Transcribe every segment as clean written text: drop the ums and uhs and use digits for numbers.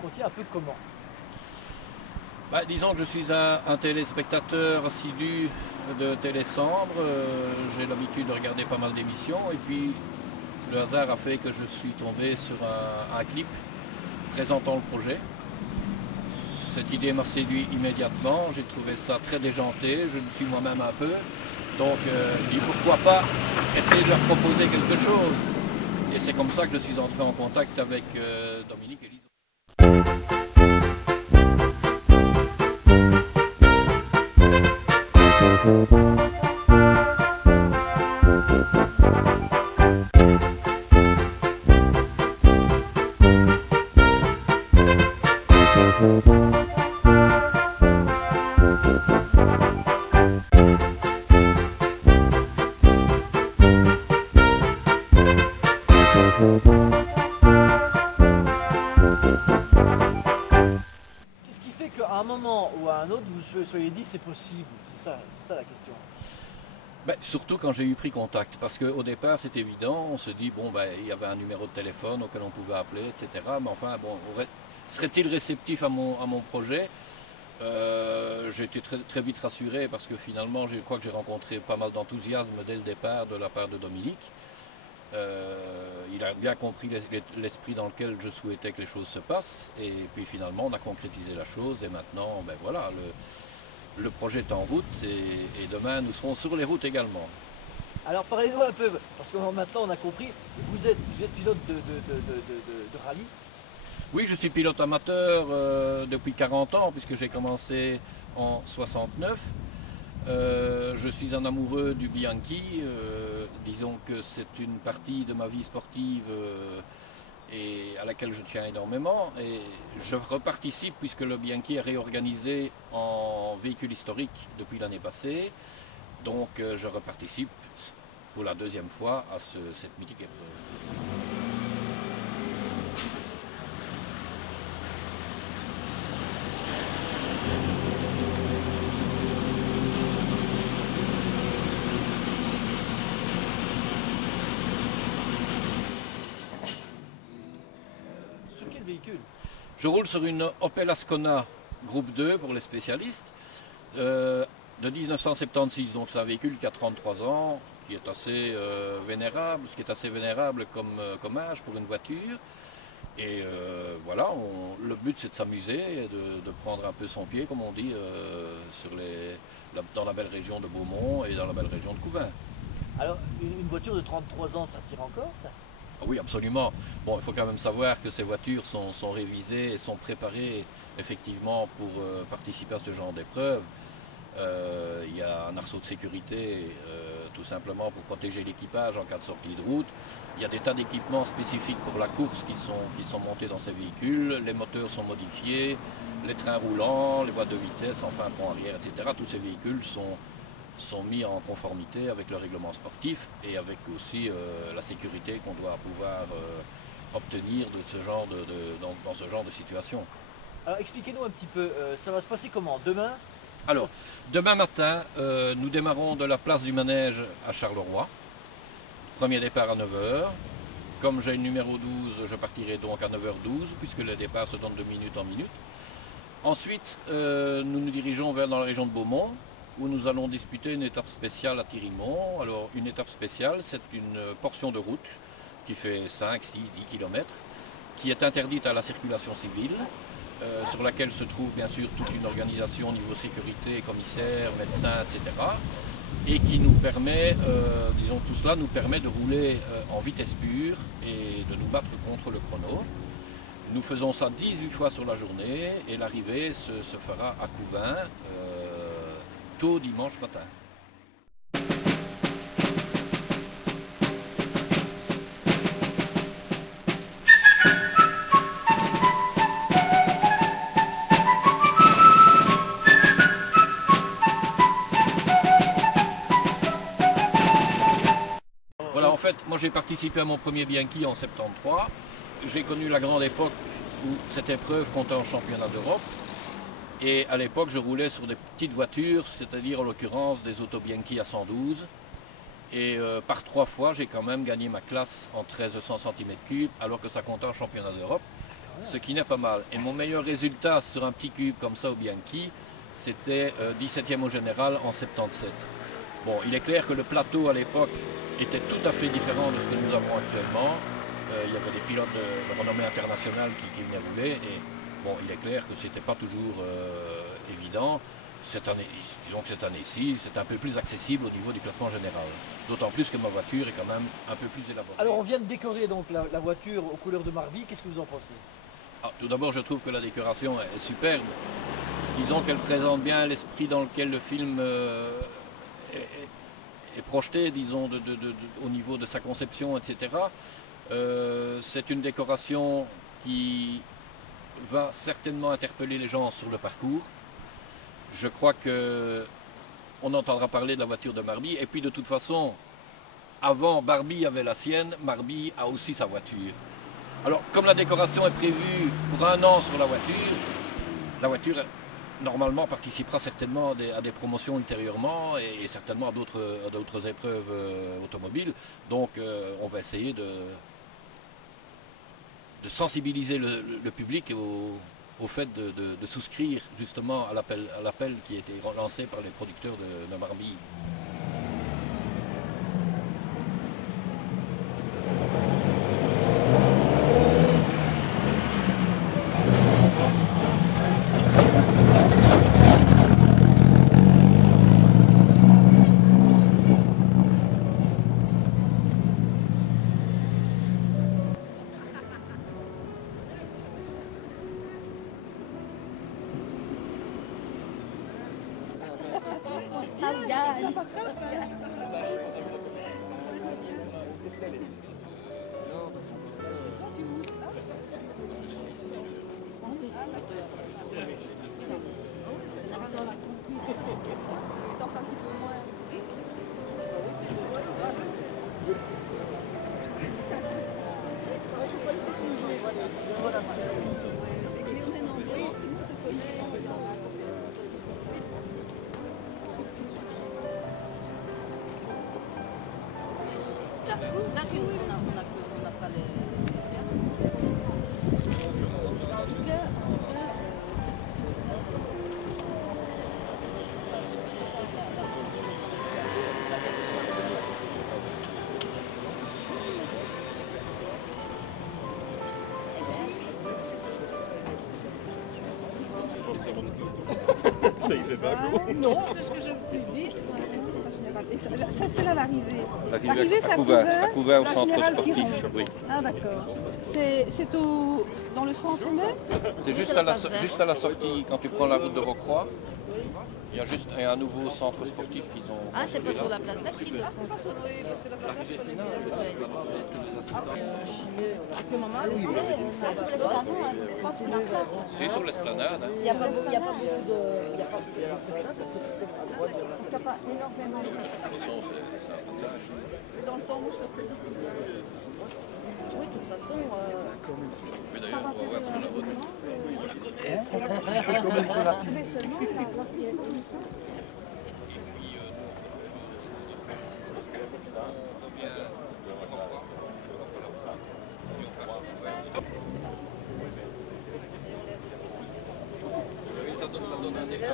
racontiez un peu comment. Bah, disons que je suis un téléspectateur assidu de Télécendre. J'ai l'habitude de regarder pas mal d'émissions et puis le hasard a fait que je suis tombé sur un clip présentant le projet. Cette idée m'a séduit immédiatement, j'ai trouvé ça très déjanté, je le suis moi-même un peu. Donc je dis pourquoi pas essayer de leur proposer quelque chose. Et c'est comme ça que je suis entré en contact avec Dominique et Lisa. Qu'est-ce qui fait qu'à un moment ou à un autre, vous soyez dit c'est possible? C'est ça la question. Ben, surtout quand j'ai eu pris contact, parce qu'au départ c'est évident, on se dit bon ben il y avait un numéro de téléphone auquel on pouvait appeler, etc. Mais enfin bon, serait-il réceptif à mon projet? J'ai été très vite rassuré parce que finalement je crois que j'ai rencontré pas mal d'enthousiasme dès le départ de la part de Dominique. Il a bien compris l'esprit dans lequel je souhaitais que les choses se passent et puis finalement on a concrétisé la chose et maintenant ben voilà, le projet est en route et demain nous serons sur les routes également. Alors parlez-nous un peu, parce que maintenant on a compris, vous êtes pilote de rallye. Oui, je suis pilote amateur depuis 40 ans puisque j'ai commencé en 69. Je suis un amoureux du Bianchi. Disons que c'est une partie de ma vie sportive et à laquelle je tiens énormément. Et je reparticipe puisque le Bianchi est réorganisé en véhicule historique depuis l'année passée. Donc je reparticipe pour la deuxième fois à cette mythique épreuve. Sur quel véhicule? Je roule sur une Opel Ascona Groupe 2 pour les spécialistes de 1976, donc c'est un véhicule qui a 33 ans, qui est assez vénérable, ce qui est assez vénérable comme âge pour une voiture. Et voilà, le but c'est de s'amuser et de prendre un peu son pied, comme on dit, dans la belle région de Beaumont et dans la belle région de Couvain. Alors une voiture de 33 ans, ça tire encore ça? Ah oui, absolument. Bon, il faut quand même savoir que ces voitures sont révisées et sont préparées effectivement pour participer à ce genre d'épreuve. Il y a un arceau de sécurité tout simplement pour protéger l'équipage en cas de sortie de route. Il y a des tas d'équipements spécifiques pour la course qui sont montés dans ces véhicules. Les moteurs sont modifiés, les trains roulants, les boîtes de vitesse, enfin pont arrière, etc. Tous ces véhicules sont mis en conformité avec le règlement sportif et avec aussi la sécurité qu'on doit pouvoir obtenir de ce genre dans ce genre de situation. Alors expliquez-nous un petit peu, ça va se passer comment? Demain? Alors, demain matin, nous démarrons de la place du Manège à Charleroi. Premier départ à 9 h. Comme j'ai le numéro 12, je partirai donc à 9 h 12, puisque le départ se donne de minute en minute. Ensuite, nous nous dirigeons dans la région de Beaumont, où nous allons disputer une étape spéciale à Thirimont. Alors, une étape spéciale, c'est une portion de route qui fait 5, 6, 10 km, qui est interdite à la circulation civile. Sur laquelle se trouve bien sûr toute une organisation au niveau sécurité, commissaires, médecins, etc. Et qui nous permet, disons tout cela nous permet de rouler en vitesse pure et de nous battre contre le chrono. Nous faisons ça 18 fois sur la journée et l'arrivée se fera à Couvain tôt dimanche matin. Voilà, en fait, moi j'ai participé à mon premier Bianchi en 73. J'ai connu la grande époque où cette épreuve comptait en championnat d'Europe. Et à l'époque, je roulais sur des petites voitures, c'est-à-dire en l'occurrence des auto Bianchi à 112. Et par 3 fois, j'ai quand même gagné ma classe en 1300 cm3, alors que ça comptait en championnat d'Europe. ce qui n'est pas mal. Et mon meilleur résultat sur un petit cube comme ça au Bianchi, c'était 17e au général en 77. Bon, il est clair que le plateau à l'époque était tout à fait différent de ce que nous avons actuellement. Il y avait des pilotes de renommée internationale qui venaient rouler. Et bon, il est clair que ce n'était pas toujours évident. Disons que cette année-ci, c'est un peu plus accessible au niveau du classement général. D'autant plus que ma voiture est quand même un peu plus élaborée. Alors on vient de décorer donc la voiture aux couleurs de Marby. Qu'est-ce que vous en pensez? Tout d'abord, je trouve que la décoration est superbe. Disons qu'elle présente bien l'esprit dans lequel le film est projeté, disons, au niveau de sa conception, etc. C'est une décoration qui va certainement interpeller les gens sur le parcours. Je crois qu'on entendra parler de la voiture de Marby. Et puis de toute façon, avant Barbie avait la sienne, Marby a aussi sa voiture. Alors comme la décoration est prévue pour 1 an sur la voiture normalement participera certainement à des promotions ultérieurement et certainement à d'autres épreuves automobiles. Donc on va essayer de sensibiliser le public au fait de souscrire justement à l'appel qui a été lancé par les producteurs de Marby. Là, on n'a pas les spéciales. En tout cas, non, c'est ce que je me suis dit. Ça, c'est là l'arrivée. L'arrivée à Couvert au centre sportif. Oui. Ah d'accord. C'est dans le centre même? C'est juste à la sortie, quand tu prends la route de Rocroi, il y a juste un nouveau centre sportif qu'ils ont. ah, c'est pas sur la place verte qu'ils le font. Parce que la place verte, je connais bien. Parce que maman, C'est sur l'esplanade. il n'y a pas beaucoup de... Il n'y a pas énormément de... Mais dans le temps, vous sortez sur le Oui, de toute façon... Mais d'ailleurs, on va voir sur la route. Ça donne un effet.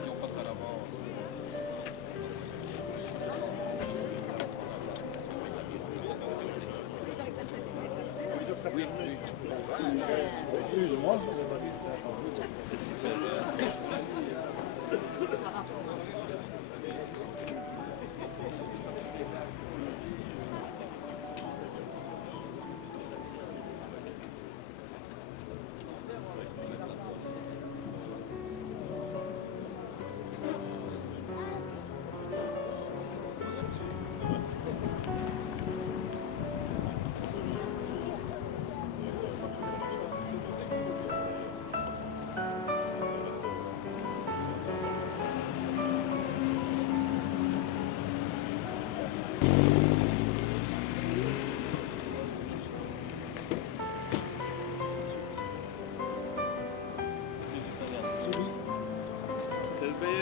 Si on passe à l'avant. Oui, oui. Excuse-moi.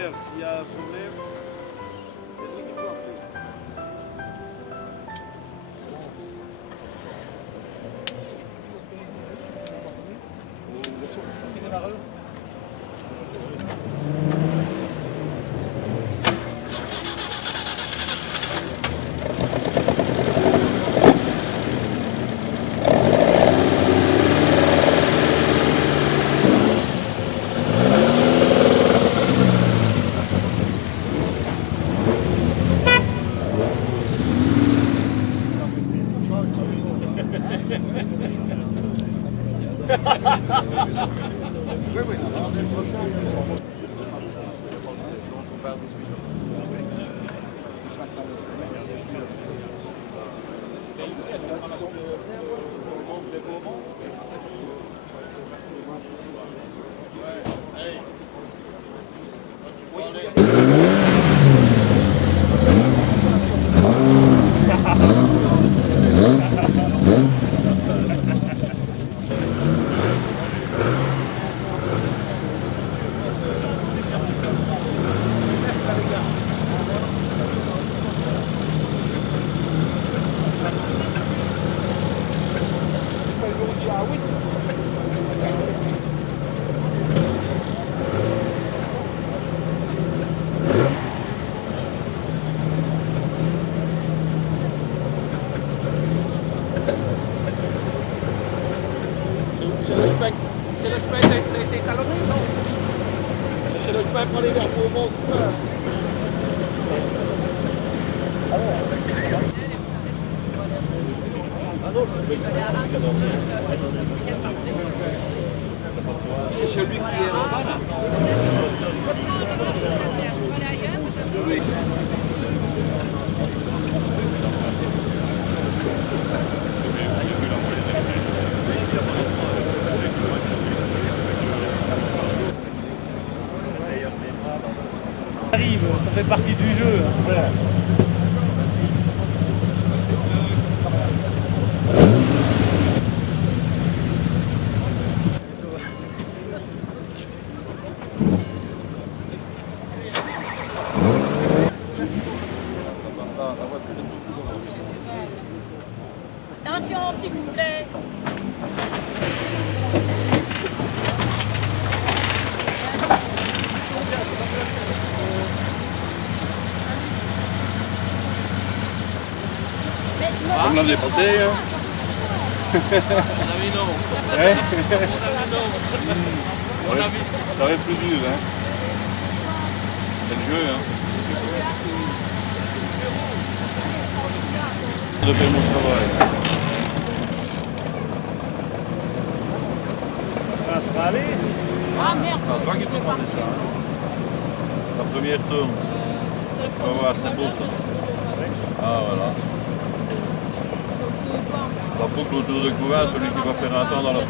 faire. S'il y a un problème, c'est lui qu'il faut appeler. Vous êtes sûr qui est démarreur? C'est le chemin qui a été étalonné, non? C'est le chemin pour aller vers Beaumont. C'est celui qui est en bas là. Oui. Arrive, ça fait partie du jeu. Voilà. Attention, s'il vous plaît. Vous l'avez passé, hein? Mon avis non. Hein? Mon avis. Ça va être plus dur, hein? C'est le jeu, hein? Je fais mon travail. Ah, ça va aller? Ah merde. Ah, toi qui peux demander ça, hein? La première tourne. On va voir, c'est beau ça. Ah, voilà. La boucle autour de Couvin, celui qui va faire un temps dans la...